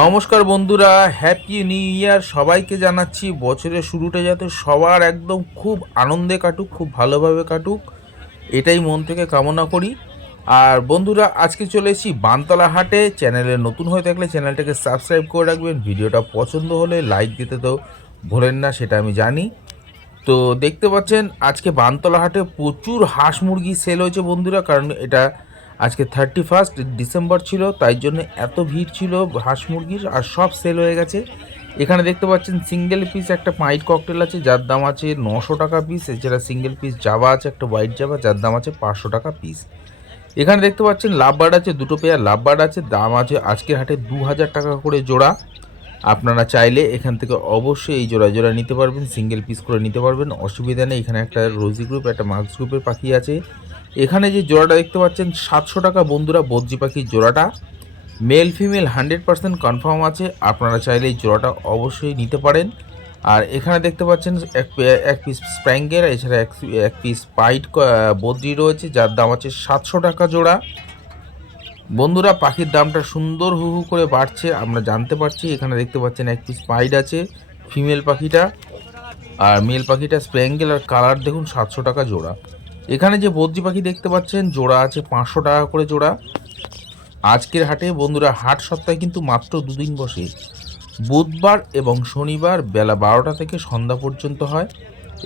নমস্কার বন্ধুরা, happy new year সবাইকে জানাচ্ছি। বছরের শুরুটা যাতে সবার একদম খুব আনন্দে কাটুক, খুব ভালোভাবে কাটুক, এটাই মন থেকে কামনা করি। আর বন্ধুরা, আজকে চলে এসেছি বানতলা হাটে। চ্যানেলে নতুন হয়ে থাকলে চ্যানেলটাকে সাবস্ক্রাইব করে রাখবেন। ভিডিওটা পছন্দ হলে লাইক দিতে তো ভোলেন না, সেটা আমি জানি। তো দেখতে পাচ্ছেন আজকে বানতলা হাটে প্রচুর হাঁস মুরগি সেল হয়েছে বন্ধুরা, কারণ এটা আজকে 31 ডিসেম্বর ছিল, তাই জন্য এত ভিড় ছিল হাঁস মুরগির, আর সব সেল হয়ে গেছে। এখানে দেখতে পাচ্ছেন সিঙ্গেল পিস একটা পাইট ককটেল আছে, যার দাম আছে 900 টাকা পিস। এছাড়া সিঙ্গেল পিস জাভা আছে, একটা হোয়াইট জাভা, যার দাম আছে 500 টাকা পিস। এখানে দেখতে পাচ্ছেন লাভবার্ড আছে, দুটো পেয়ার লাভবার্ড আছে, দাম আছে আজকের হাটে 2000 টাকা করে জোড়া। আপনারা চাইলে এখান থেকে অবশ্যই এই জোড়া জোড়া নিতে পারবেন, সিঙ্গেল পিস করে নিতে পারবেন, অসুবিধা নেই। এখানে একটা রোজি গ্রুপ, একটা মার্কস গ্রুপের পাখি আছে। এখানে যে জোড়াটা দেখতে পাচ্ছেন 700 টাকা বন্ধুরা, বদ্রি পাখির জোড়াটা। মেল ফিমেল 100% কনফার্ম আছে, আপনারা চাইলে এই জোড়াটা অবশ্যই নিতে পারেন। আর এখানে দেখতে পাচ্ছেন এক পিস স্প্র্যাঙ্গের, এছাড়া এক পিস পাইট বদ্রি রয়েছে, যার দাম আছে 700 টাকা জোড়া। বন্ধুরা, পাখির দামটা সুন্দর হু হু করে বাড়ছে, আমরা জানতে পারছি। এখানে দেখতে পাচ্ছেন এক পিস পাইড আছে, ফিমেল পাখিটা, আর মেল পাখিটা স্প্র্যাঙ্গেল, আর কালার দেখুন 700 টাকা জোড়া। এখানে যে বদ্রি পাখি দেখতে পাচ্ছেন জোড়া আছে 500 টাকা করে জোড়া। আজকের হাটে বন্ধুরা, হাট সপ্তাহে কিন্তু মাত্র দুদিন বসে, বুধবার এবং শনিবার বেলা 12টা থেকে সন্ধ্যা পর্যন্ত হয়।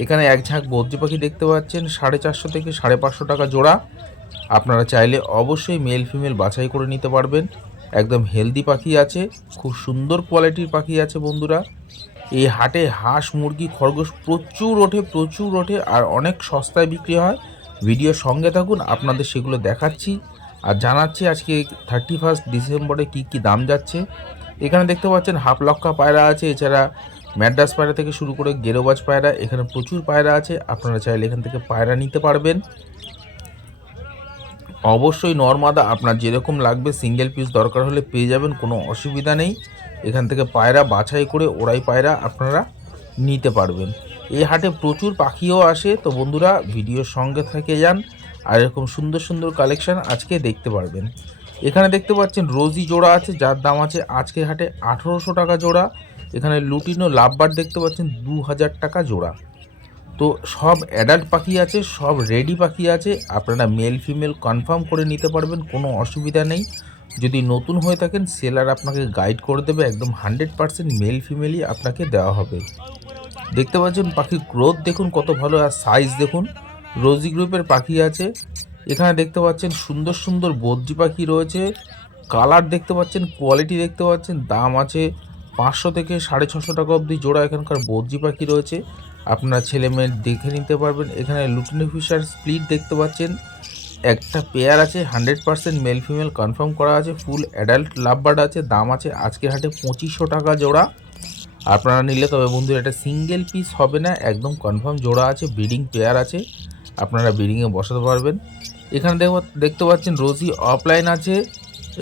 এখানে এক ঝাঁক বদ্রি পাখি দেখতে পাচ্ছেন 450 থেকে 550 টাকা জোড়া। আপনারা চাইলে অবশ্যই মেল ফিমেল বাছাই করে নিতে পারবেন। একদম হেলদি পাখি আছে, খুব সুন্দর কোয়ালিটির পাখি আছে বন্ধুরা। এই হাটে হাঁস মুরগি খরগোশ প্রচুর ওঠে, আর অনেক সস্তায় বিক্রি হয়। ভিডিওর সঙ্গে থাকুন, আপনাদের সেগুলো দেখাচ্ছি আর জানাচ্ছি আজকে 31 ডিসেম্বরে কি কি দাম যাচ্ছে। এখানে দেখতে পাচ্ছেন হাফ লক্কা পায়রা আছে, এছাড়া ম্যাড্রাস পায়রা থেকে শুরু করে গেরোবাজ পায়রা, এখানে প্রচুর পায়রা আছে। আপনারা চাইলে এখান থেকে পায়রা নিতে পারবেন। অবশ্যই নর্মাদা আপনার যেরকম লাগবে সিঙ্গেল পিস দরকার হলে পেয়ে যাবেন, কোনো অসুবিধা নেই। এখান থেকে পায়রা বাছাই করে ওরাই পায়রা আপনারা নিতে পারবেন। এই হাটে প্রচুর পাখিও আসে, তো বন্ধুরা ভিডিওর সঙ্গে থেকে যান, আর এরকম সুন্দর সুন্দর কালেকশান আজকে দেখতে পারবেন। এখানে দেখতে পাচ্ছেন রোজি জোড়া আছে, যার দাম আছে আজকের হাটে 1800 টাকা জোড়া। এখানে লুটিনো লাভবার্ড দেখতে পাচ্ছেন 2000 টাকা জোড়া। তো সব অ্যাডাল্ট পাখি আছে, সব রেডি পাখি আছে, আপনারা মেল ফিমেল কনফার্ম করে নিতে পারবেন, কোনো অসুবিধা নেই। যদি নতুন হয়ে থাকেন সেলার আপনাকে গাইড করে দেবে, একদম 100% মেল ফিমেলই আপনাকে দেওয়া হবে। দেখতে পাচ্ছেন পাখির গ্রোথ দেখুন কত ভালো, আর সাইজ দেখুন। রোজি গ্রুপের পাখি আছে। এখানে দেখতে পাচ্ছেন সুন্দর সুন্দর বদ্রি পাখি রয়েছে, কালার দেখতে পাচ্ছেন, কোয়ালিটি দেখতে পাচ্ছেন। দাম আছে 500 থেকে 650 টাকা অবধি জোড়া এখানকার বদ্রি পাখি রয়েছে, আপনারা ছেলে মেয়ে দেখে নিতে পারবেন। এখানে লুটিনো ফিশার স্প্লিট দেখতে পাচ্ছেন, একটা পেয়ার আছে, 100% মেল ফিমেল কনফার্ম করা আছে, ফুল অ্যাডাল্ট লাভবার্ড আছে। দাম আছে আজকের হাটে 2500 টাকা জোড়া। আপনারা নিলে তবে বন্ধুরা এটা সিঙ্গেল পিস হবে না, একদম কনফার্ম জোড়া আছে, ব্রিডিং পেয়ার আছে, আপনারা ব্রিডিংয়ে বসাতে পারবেন। এখানে দেখতে পাচ্ছেন রোজি অফলাইন আছে,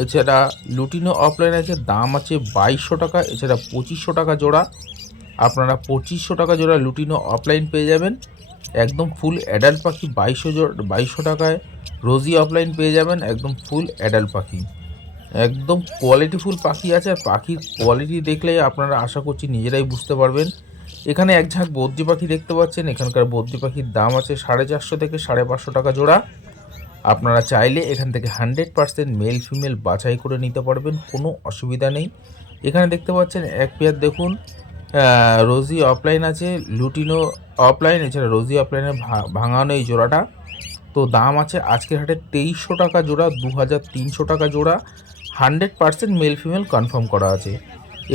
এছাড়া লুটিনো অফলাইন আছে, দাম আছে 2200 টাকা, এছাড়া 2500 টাকা জোড়া। আপনারা 2500 টাকা জোড়া লুটিনো অফলাইন পেয়ে যাবেন, একদম ফুল অ্যাডাল্ট পাখি। 2200 টাকায় রোজি অফলাইন পেয়ে যাবেন, একদম ফুল অ্যাডাল্ট পাখি, একদম কোয়ালিটিফুল পাখি আছে। আর পাখির কোয়ালিটি দেখলেই আপনারা আশা করছি নিজেরাই বুঝতে পারবেন। এখানে এক ঝাঁক বদ্রি পাখি দেখতে পাচ্ছেন, এখানকার বদ্রি পাখির দাম আছে 450 থেকে 550 টাকা জোড়া। আপনারা চাইলে এখান থেকে 100% মেল ফিমেল বাছাই করে নিতে পারবেন, কোনো অসুবিধা নেই। এখানে দেখতে পাচ্ছেন এক পেয়ার দেখুন রোজি অফলাইন আছে, লুটিনো অফলাইন, এছাড়া রোজি অফলাইনের ভাঙানো এই জোড়াটা। তো দাম আছে আজকের হাটে 2300 টাকা জোড়া, 2300 টাকা জোড়া, 100% মেল ফিমেল কনফার্ম করা আছে।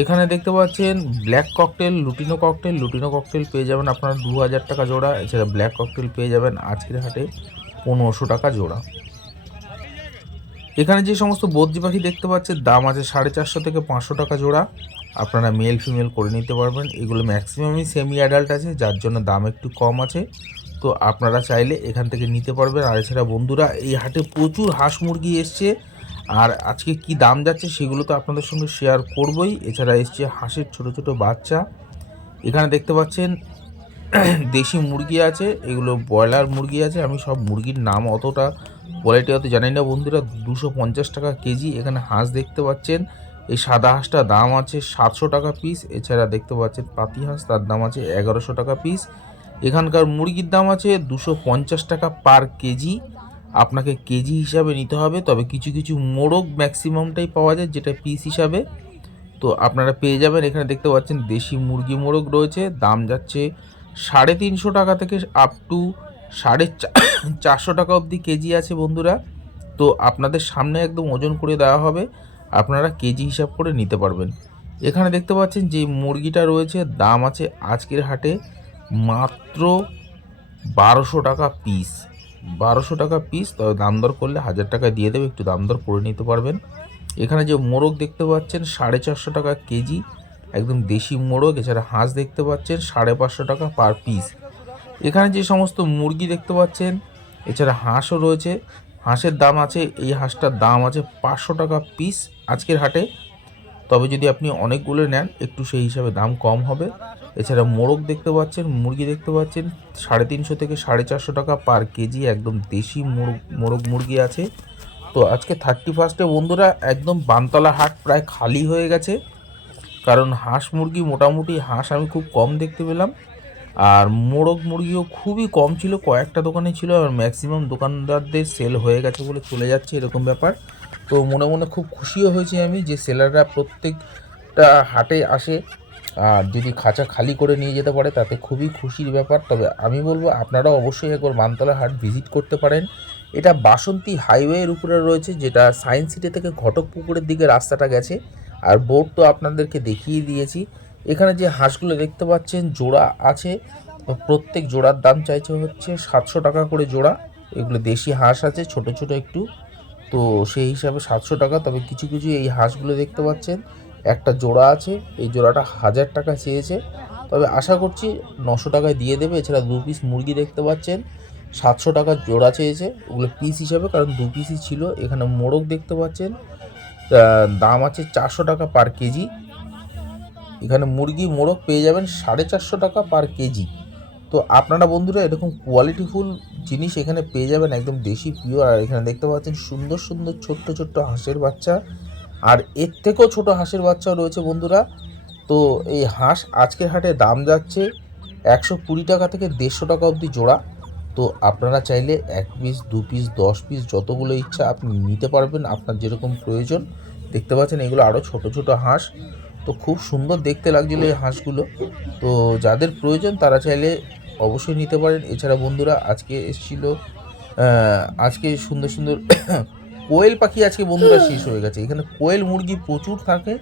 এখানে দেখতে পাচ্ছেন ব্ল্যাক ককটেল, লুটিনো ককটেল পেয়ে যাবেন আপনারা 2000 টাকা জোড়া, এছাড়া ব্ল্যাক ককটেল পেয়ে যাবেন আজকের হাটে 1500 টাকা জোড়া। এখানে যে সমস্ত বদ্রি পাখি দেখতে পাচ্ছেন দাম আছে 450 থেকে 500 টাকা জোড়া, আপনারা মেল ফিমেল করে নিতে পারবেন। এগুলো ম্যাক্সিমামই সেমি অ্যাডাল্ট আছে, যার জন্য দাম একটু কম আছে, তো আপনারা চাইলে এখান থেকে নিতে পারবেন। আর এছাড়া বন্ধুরা এই হাটে প্রচুর হাঁস মুরগি এসছে, আর আজকে কি দাম যাচ্ছে সেগুলো তো আপনাদের সঙ্গে শেয়ার করবই। এছাড়া এসছে হাঁসের ছোট ছোট বাচ্চা। এখানে দেখতে পাচ্ছেন দেশি মুরগি আছে, এগুলো ব্রয়লার মুরগি আছে। আমি সব মুরগির নাম অতটা কোয়ালিটি অত জানি না বন্ধুরা। 250 টাকা কেজি এখানে হাঁস দেখতে পাচ্ছেন, এই সাদা হাঁসটার দাম আছে 700 টাকা পিস। এছাড়া দেখতে পাচ্ছেন পাতি হাঁস, তার দাম আছে 1100 টাকা পিস। এখানকার মুরগির দাম আছে 250 টাকা পার কেজি। আপনাকে কেজি হিসাবে নিতে হবে, তবে কিছু কিছু মোরগ ম্যাক্সিমামটাই পাওয়া যায় যেটা পিস হিসাবে। তো আপনারা পেয়ে যাবেন। এখানে দেখতে পাচ্ছেন দেশি মুরগি মোরগ রয়েছে, দাম যাচ্ছে 350 টাকা থেকে আপ টু 450 টাকা অবধি কেজি আছে বন্ধুরা। তো আপনাদের সামনে একদম ওজন করে দেওয়া হবে, আপনারা কেজি হিসাব করে নিতে পারবেন। এখানে দেখতে পাচ্ছেন যে মুরগিটা রয়েছে, দাম আছে আজকের হাটে মাত্র 1200 টাকা পিস। 1200 টাকা পিস, তবে দাম দর করলে 1000 টাকা দিয়ে দেবে, একটু দাম দর করে নিতে পারবেন। এখানে যে মোরগ দেখতে পাচ্ছেন 450 টাকা কেজি, একদম দেশি মোরগ। এছাড়া হাঁস দেখতে পাচ্ছেন 550 টাকা পার পিস। এখানে যে সমস্ত মুরগি দেখতে পাচ্ছেন, এছাড়া হাঁসও রয়েছে। হাঁসের দাম আছে, এই হাঁসটার দাম আছে 500 টাকা পিস আজকের হাটে, তবে যদি আপনি অনেকগুলো নেন একটু সেই হিসাবে দাম কম হবে। এছাড়া মোরগ দেখতে পাচ্ছেন, মুরগি দেখতে পাচ্ছেন 350 থেকে 450 টাকা পার কেজি, একদম দেশি মোরগ মুরগি আছে। তো আজকে 31 বন্ধুরা একদম বানতলা হাট প্রায় খালি হয়ে গেছে, কারণ হাঁস মুরগি মোটামুটি হাঁস আমি খুব কম দেখতে পেলাম, আর মোরগ মুরগিও খুবই কম ছিল, কয়েকটা দোকানে ছিল, আর ম্যাক্সিমাম দোকানদারদের সেল হয়ে গেছে বলে চলে যাচ্ছে এরকম ব্যাপার। তো মনে মনে খুব খুশিও হয়েছি আমি যে সেলাররা প্রত্যেকটা হাটে আসে, আর যদি খাঁচা খালি করে নিয়ে যেতে পারে তাতে খুবই খুশির ব্যাপার। তবে আমি বলবো আপনারাও অবশ্যই একবার বানতলা হাট ভিজিট করতে পারেন। এটা বাসন্তী হাইওয়ের উপরে রয়েছে, যেটা সায়েন্স সিটি থেকে ঘটকপুকুরের দিকে রাস্তাটা গেছে, আর বোর্ড তো আপনাদেরকে দেখিয়ে দিয়েছি। এখানে যে হাঁসগুলো দেখতে পাচ্ছেন জোড়া আছে, তো প্রত্যেক জোড়ার দাম চাইছে হচ্ছে 700 টাকা করে জোড়া। এগুলো দেশি হাঁস আছে, ছোট ছোট একটু, তো সেই হিসাবে 700 টাকা। তবে কিছু কিছু এই হাঁসগুলো দেখতে পাচ্ছেন একটা জোড়া আছে, এই জোড়াটা 1000 টাকা চেয়েছে, তবে আশা করছি 900 টাকায় দিয়ে দেবে। এছাড়া 2 পিস মুরগি দেখতে পাচ্ছেন 700 টাকা জোড়া চেয়েছে, ওগুলো পিস হিসাবে, কারণ 2 পিসই ছিল। এখানে মোরগ দেখতে পাচ্ছেন দাম আছে 400 টাকা পার কেজি। এখানে মুরগি মোরগ পেয়ে যাবেন 450 টাকা পার কেজি। তো আপনারা বন্ধুরা এরকম কোয়ালিটিফুল জিনিস এখানে পেয়ে যাবেন, একদম দেশি পিওর। আর এখানে দেখতে পাচ্ছেন সুন্দর সুন্দর ছোট্ট ছোট্ট হাঁসের বাচ্চা, আর এর থেকেও ছোট হাঁসের বাচ্চা রয়েছে বন্ধুরা। তো এই হাঁস আজকের হাটে দাম যাচ্ছে 120 টাকা থেকে 150 টাকা অবধি জোড়া। তো আপনারা চাইলে 1 পিস 2 পিস 10 পিস যতগুলো ইচ্ছা আপনি নিতে পারবেন, আপনার যেরকম প্রয়োজন। দেখতে পাচ্ছেন এগুলো আরও ছোট ছোট হাঁস, তো খুব সুন্দর দেখতে লাগছিল এই হাঁসগুলো। তো যাদের প্রয়োজন তারা চাইলে অবশ্যই নিতে পারেন। এছাড়া বন্ধুরা আজকে এসেছিল, আজকে সুন্দর সুন্দর কোয়েল পাখি আজকে বন্ধুরা শেষ হয়ে গেছে। এখানে কোয়েল মুরগি প্রচুর থাকে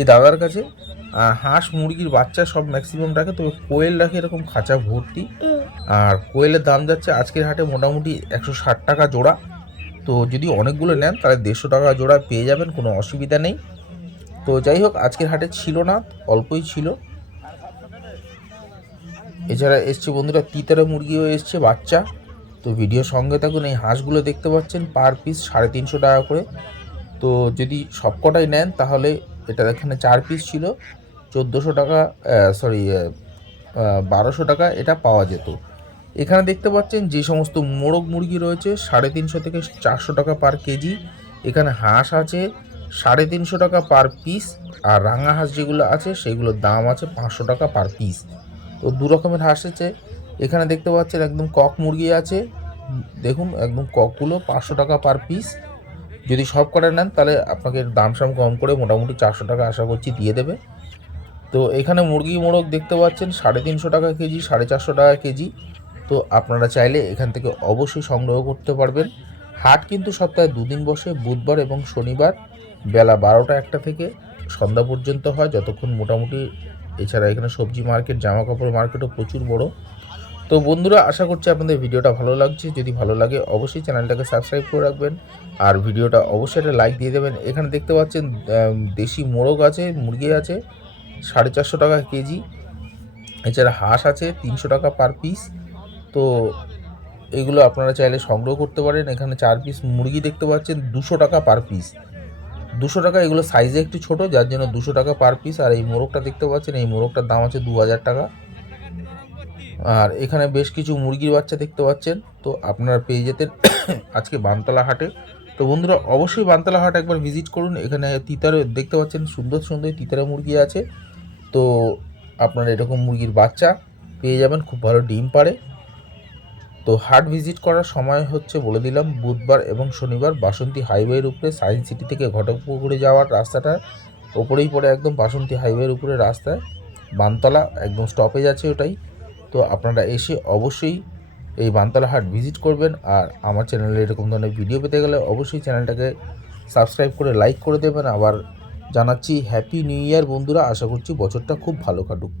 এই দাদার কাছে, হাঁস মুরগির বাচ্চা সব ম্যাক্সিমাম রাখে, তবে কোয়েল রাখে এরকম খাঁচা ভর্তি। আর কোয়েলের দাম যাচ্ছে আজকের হাটে মোটামুটি 160 টাকা জোড়া। তো যদি অনেকগুলো নেন তাহলে 150 টাকা জোড়া পেয়ে যাবেন, কোনো অসুবিধা নেই। তো যাই হোক আজকের হাটে ছিল না, অল্পই ছিল। এছাড়া এসছে বন্ধুরা তিতারা মুরগিও এসছে বাচ্চা। তো ভিডিও সঙ্গে থাকুন। এই হাঁসগুলো দেখতে পাচ্ছেন পার পিস 350 টাকা করে। তো যদি সবকটাই নেন তাহলে এটা এখানে 4 পিস ছিল 1400 টাকা, সরি 1200 টাকা এটা পাওয়া যেত। এখানে দেখতে পাচ্ছেন যে সমস্ত মোরগ মুরগি রয়েছে 350 থেকে 400 টাকা পার কেজি। এখানে হাঁস আছে 350 টাকা পার পিস, আর রাঙা হাঁস যেগুলো আছে সেগুলোর দাম আছে 500 টাকা পার পিস। তো দু রকমের হাঁস আছে। এখানে দেখতে পাচ্ছেন একদম কক মুরগি আছে, দেখুন একদম ককগুলো 500 টাকা পার পিস। যদি সব কটা নেন তাহলে আপনাকে দাম সাম কম করে মোটামুটি 400 টাকা আশা করছি দিয়ে দেবে। তো এখানে মুরগি মোরগ দেখতে পাচ্ছেন 350 টাকা কেজি, 450 টাকা কেজি। তো আপনারা চাইলে এখান থেকে অবশ্যই সংগ্রহ করতে পারবেন। হাট কিন্তু সপ্তাহে 2 দিন বসে, বুধবার এবং শনিবার বেলা 12টা 1টা থেকে সন্ধ্যা পর্যন্ত হয়, যতক্ষণ মোটামুটি। এছাড়া এখানে সবজি মার্কেট, জামা কাপড় মার্কেটও প্রচুর বড়। তো বন্ধুরা আশা করছি আপনাদের ভিডিওটা ভালো লাগছে। যদি ভালো লাগে অবশ্যই চ্যানেলটাকে সাবস্ক্রাইব করে রাখবেন, আর ভিডিওটা অবশ্যই একটা লাইক দিয়ে দেবেন। এখানে দেখতে পাচ্ছেন দেশি মোরগ আছে, মুরগি আছে 450 টাকা কেজি। এছাড়া হাঁস আছে 300 টাকা পার পিস। তো এগুলো আপনারা চাইলে সংগ্রহ করতে পারেন। এখানে 4 পিস মুরগি দেখতে পাচ্ছেন 200 টাকা পার পিস, 200 টাকা। এগুলো সাইজে একটু ছোট, যার জন্য 200 টাকা পার পিস। আর এই মোরগটা দেখতে পাচ্ছেন, এই মোরগটার দাম আছে 2000 টাকা। আর এখানে বেশ কিছু মুরগির বাচ্চা দেখতে পাচ্ছেন, তো আপনারা পেয়ে যেতেন আজকে বানতলা হাটে। তো বন্ধুরা অবশ্যই বানতলা হাট একবার ভিজিট করুন। এখানে তিতারে দেখতে পাচ্ছেন সুন্দর সুন্দর তিতারা মুরগি আছে। তো আপনারা এরকম মুরগির বাচ্চা পেয়ে যাবেন, খুব ভালো ডিম পাড়ে। তো হাট ভিজিট করার সময় হচ্ছে বলে দিলাম, বুধবার এবং শনিবার। বাসন্তী হাইওয়ের উপরে সায়েন্স সিটি থেকে ঘটকপুকুরে যাওয়ার রাস্তাটার ওপরেই পড়ে, একদম বাসন্তী হাইওয়ের উপরে রাস্তায় বানতলা একদম স্টপেজ আছে ওটাই। তো আপনারা এসে অবশ্যই এই বানতলা হাট ভিজিট করবেন। আর আমার চ্যানেলে এরকম ধরনের ভিডিও পেতে গেলে অবশ্যই চ্যানেলটাকে সাবস্ক্রাইব করে লাইক করে দেবেন। আবার জানাচ্ছি হ্যাপি নিউ ইয়ার বন্ধুরা, আশা করছি বছরটা খুব ভালো কাটুক।